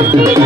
Thank you.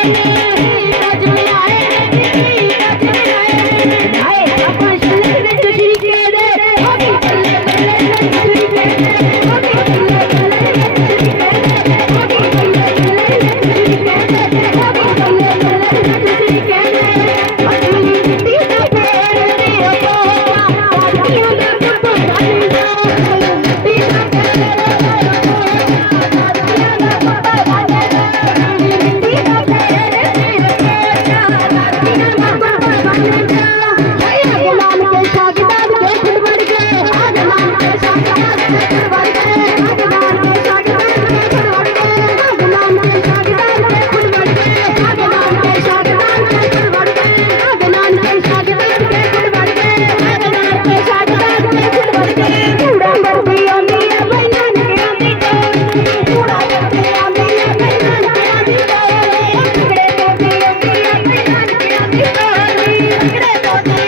Thank you. Thank.